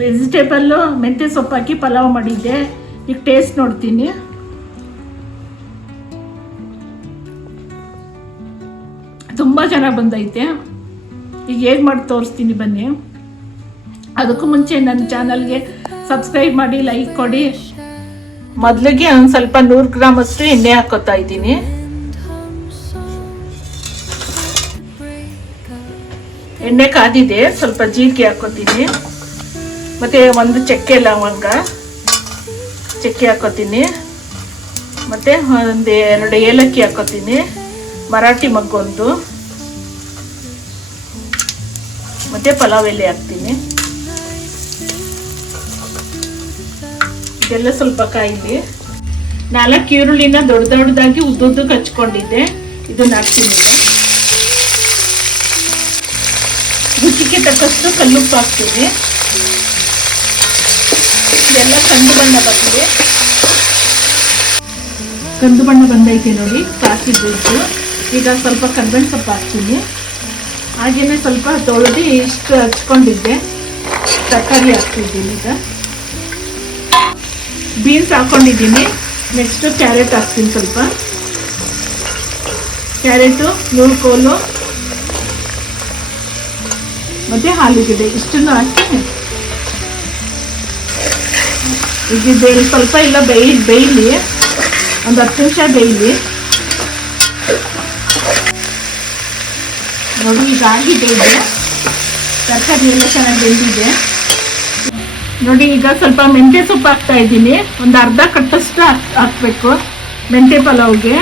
Vegetable ಮೆಂತ್ಯ ಸೊಪ್ಪು ಹಾಕಿ ಪಲಾವ್ ಮಾಡಿದ್ದೆ. ಈಗ ಟೇಸ್ಟ್ ನೋಡ್ತೀನಿ. ತುಂಬ ಚೆನ್ನಾಗಿ ಬಂದೈತೆ. ಈಗ ಹೇಗೆ ಮಾಡಿ ತೋರಿಸ್ತೀನಿ ಬನ್ನಿ. ಅದಕ್ಕೂ ಮುಂಚೆ ನನ್ನ ಚಾನಲ್ಗೆ ಸಬ್ಸ್ಕ್ರೈಬ್ ಮಾಡಿ, ಲೈಕ್ ಕೊಡಿ. ಮೊದಲಿಗೆ ಒಂದು ಸ್ವಲ್ಪ 100 ಗ್ರಾಮ್ ಅಷ್ಟು ಎಣ್ಣೆ ಹಾಕೋತಾ ಇದ್ದೀನಿ. ಎಣ್ಣೆ ಕಾದಿದೆ, ಸ್ವಲ್ಪ ಜೀರಿಗೆ ಹಾಕೋತೀನಿ. ಮತ್ತು ಒಂದು ಚಕ್ಕೆ ಲವಂಗ ಹಾಕೋತೀನಿ. ಮತ್ತು ಒಂದು 2 ಏಲಕ್ಕಿ ಹಾಕೋತೀನಿ, ಮರಾಠಿ ಮಗ್ಗೊಂದು, ಮತ್ತು ಪಲಾವ್ ಎಲೆ ಹಾಕ್ತೀನಿ. ಇದೆಲ್ಲ ಸ್ವಲ್ಪ ಕಾಯಿಲಿ. 4 ಈರುಳ್ಳಿನ ದೊಡ್ಡದಾಗಿ ಉದ್ದುದ್ದಕ್ಕೆ ಹಚ್ಕೊಂಡಿದ್ದೆ, ಇದನ್ನ ಹಾಕ್ತೀನಿ. ರುಚಿಗೆ ತಕ್ಕಷ್ಟು ಕಲ್ಲುಪ್ಪು ಹಾಕ್ತೀನಿ. ಇದೆಲ್ಲ ಕಂದು ಬಣ್ಣ ಬರ್ತದೆ. ಕಂದು ಬಣ್ಣ ಬಂದೈತೆ ನೋಡಿ, ಸಾಸಿದ್ದು. ಈಗ ಸ್ವಲ್ಪ ಕರ್ಬೇವಿನ ಸೊಪ್ಪು ಹಾಕ್ತೀನಿ. ಹಾಗೇನೆ ಸ್ವಲ್ಪ ತೊಳೆದು ಇಷ್ಟು ಹಚ್ಕೊಂಡಿದ್ದೆ ತರಕಾರಿ ಹಾಕ್ತಿದ್ದೀನಿ. ಈಗ ಬೀನ್ಸ್ ಹಾಕೊಂಡಿದ್ದೀನಿ. ನೆಕ್ಸ್ಟು ಕ್ಯಾರೆಟ್ ಹಾಕ್ತೀನಿ. ಸ್ವಲ್ಪ ಕ್ಯಾರೆಟು, ನೂಲ್ಕೋಲು ಮತ್ತು ಆಲೂಗಡ್ಡೆ ಇಷ್ಟನ್ನು ಹಾಕಿ ಈಗ ಸ್ವಲ್ಪ ಇಲ್ಲ ಬೇಯಲಿ, ಒಂದು 10 ನಿಮಿಷ ಬೇಯಲಿ ನೋಡಿ. ಈಗ ಆಗಿದೆ, ಇದೆ ತರಕಾರಿ ಎಲ್ಲ ಚೆನ್ನಾಗಿ ಬೆಂದಿದೆ ನೋಡಿ. ಈಗ ಸ್ವಲ್ಪ ಮೆಂತ್ಯ ಸೊಪ್ಪು ಹಾಕ್ತಾ ಇದ್ದೀನಿ. ಒಂದು ಅರ್ಧ ಕಟ್ಟಷ್ಟು ಹಾಕಬೇಕು ಮೆಂತ್ಯ ಪಲಾವ್ಗೆ.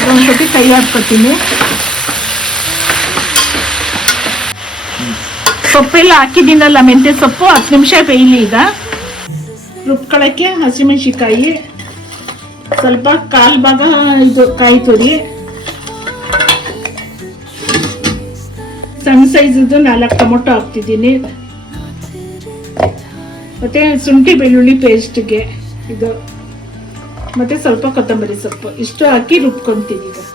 ಇದೊಂದು ಸತಿ ಕೈ ಹಾಕ್ಕೊತೀನಿ. ಸೊಪ್ಪೆಲ್ಲ ಹಾಕಿದ್ದೀನಲ್ಲ ಮೆಂತ್ಯ ಸೊಪ್ಪು, 10 ನಿಮಿಷ ಬೇಯಲಿ. ಈಗ ರುಬ್ಕೊಳ್ಳೋಕ್ಕೆ ಹಸಿಮೆಣಸಿಕಾಯಿ ಸ್ವಲ್ಪ 1/4 ಭಾಗ, ಇದು ಕಾಯಿ ತುರಿ, ಸಣ್ಣ ಸೈಜದ್ದು 4 ಟೊಮೊಟೊ ಹಾಕ್ತಿದ್ದೀನಿ. ಮತ್ತೆ ಶುಂಠಿ ಬೆಳ್ಳುಳ್ಳಿ ಪೇಸ್ಟ್ಗೆ ಇದು, ಮತ್ತೆ ಸ್ವಲ್ಪ ಕೊತ್ತಂಬರಿ ಸೊಪ್ಪು, ಇಷ್ಟು ಹಾಕಿ ರುಬ್ಕೊಂತೀನಿ. ಈಗ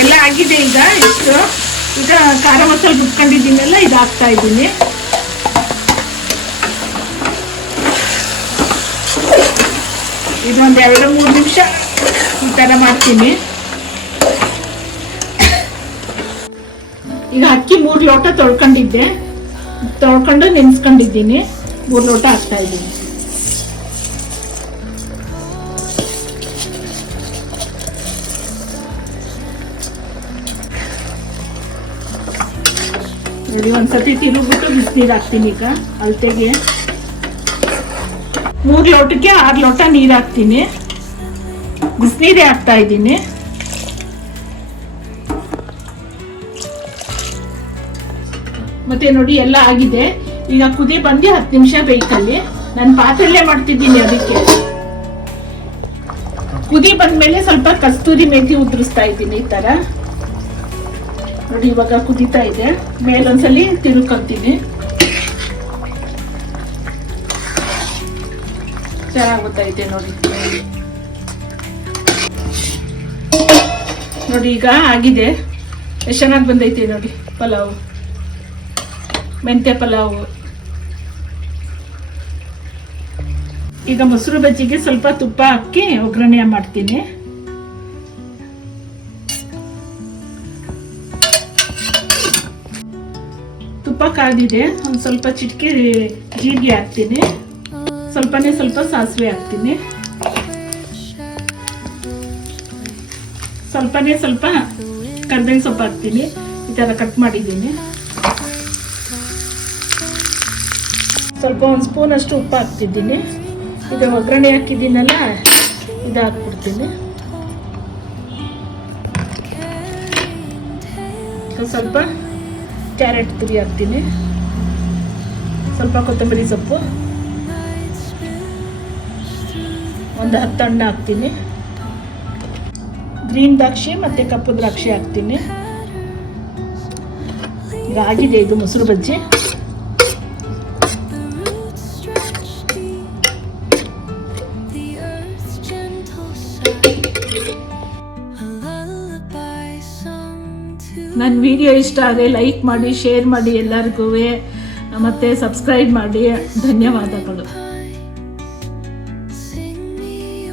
ಎಲ್ಲ ಆಗಿದೆ. ಈಗ ಇಷ್ಟು ಈಗ ಖಾರ ಮಸಾಲೆ ರುಬ್ಕೊಂಡಿದ್ದೀನಲ್ಲ, ಇದು ಹಾಕ್ತಾ ಇದ್ದೀನಿ. ಇದೊಂದು 2-3 ನಿಮಿಷ ಈ ಥರ ಮಾಡ್ತೀನಿ. ಈಗ ಅಕ್ಕಿ 3 ಲೋಟ ತೊಳ್ಕೊಂಡು ನೆನೆಸ್ಕೊಂಡಿದ್ದೀನಿ. 3 ಲೋಟ ಹಾಕ್ತಾ ಇದ್ದೀನಿ. ನೋಡಿ, ಒಂದ್ಸತಿ ತಿರುಗ್ಬಿಟ್ಟು ಬಿಸಿನೀರು ಹಾಕ್ತೀನಿ. ಈಗ ಅಳತೆಗೆ 3 ಲೋಟಕ್ಕೆ 6 ಲೋಟ ನೀರು ಹಾಕ್ತೀನಿ. ಬಿಸಿನೀರೇ ಹಾಕ್ತಾ ಇದ್ದೀನಿ. ಮತ್ತೆ ನೋಡಿ ಎಲ್ಲ ಆಗಿದೆ. ಈಗ ಕುದಿ ಬಂದು 10 ನಿಮಿಷ ಬೇಕಲ್ಲಿ. ನಾನು ಪಾತ್ರೆಯಲ್ಲೇ ಮಾಡ್ತಿದ್ದೀನಿ. ಅದಕ್ಕೆ ಕುದಿ ಬಂದ್ಮೇಲೆ ಸ್ವಲ್ಪ ಕಸ್ತೂರಿ ಮೇಥಿ ಉದುರಿಸ್ತಾ ಇದ್ದೀನಿ. ಈ ತರ ನೋಡಿ, ಇವಾಗ ಕುದೀತಾ ಇದೆ. ಮೇಲೊಂದ್ಸಲಿ ತಿರುಗ್ಕೊಂತೀನಿ. ಚೆನ್ನಾಗಿ ಗೊತ್ತೈತೆ ನೋಡಿ. ನೋಡಿ ಈಗ ಆಗಿದೆ, ಎಷ್ಟು ಚೆನ್ನಾಗಿ ಬಂದೈತೆ ನೋಡಿ ಪಲಾವ್, ಮೆಂತ್ಯ ಪಲಾವು. ಈಗ ಮೊಸರು ಬಜ್ಜಿಗೆ ಸ್ವಲ್ಪ ತುಪ್ಪ ಹಾಕಿ ಒಗ್ಗರಣೆ ಮಾಡ್ತೀನಿ. ತುಪ್ಪ ಕಾದಿದೆ, ಒಂದು ಸ್ವಲ್ಪ ಚಿಟಿಕೆ ಜೀರಿಗೆ ಹಾಕ್ತೀನಿ. ಸ್ವಲ್ಪ ಸಾಸಿವೆ ಹಾಕ್ತೀನಿ. ಸ್ವಲ್ಪ ಕರ್ಬೇವಿನ ಸೊಪ್ಪು ಹಾಕ್ತೀನಿ. ಈ ಥರ ಕಟ್ ಮಾಡಿದ್ದೀನಿ. ಸ್ವಲ್ಪ 1 ಸ್ಪೂನ್ ಅಷ್ಟು ಉಪ್ಪು ಹಾಕ್ತಿದ್ದೀನಿ. ಈಗ ಒಗ್ಗರಣೆ ಹಾಕಿದ್ದೀನಲ್ಲ, ಇದು ಹಾಕ್ಬಿಡ್ತೀನಿ. ಸ್ವಲ್ಪ ಕ್ಯಾರೆಟ್ ತುರಿ ಹಾಕ್ತೀನಿ. ಸ್ವಲ್ಪ ಕೊತ್ತಂಬರಿ ಸೊಪ್ಪು, ಒಂದು 10 ಹಣ್ಣು ಹಾಕ್ತೀನಿ. ಗ್ರೀನ್ ದ್ರಾಕ್ಷಿ ಮತ್ತು ಕಪ್ಪು ದ್ರಾಕ್ಷಿ ಹಾಕ್ತೀನಿ. ಈಗ ಆಗಿದೆ ಇದು ಮೊಸರು ಬಜ್ಜಿ. ನನ್ನ ವಿಡಿಯೋ ಇಷ್ಟ ಆದರೆ ಲೈಕ್ ಮಾಡಿ, ಶೇರ್ ಮಾಡಿ ಎಲ್ಲರಿಗೂ, ಮತ್ತು ಸಬ್ಸ್ಕ್ರೈಬ್ ಮಾಡಿ. ಧನ್ಯವಾದಗಳು.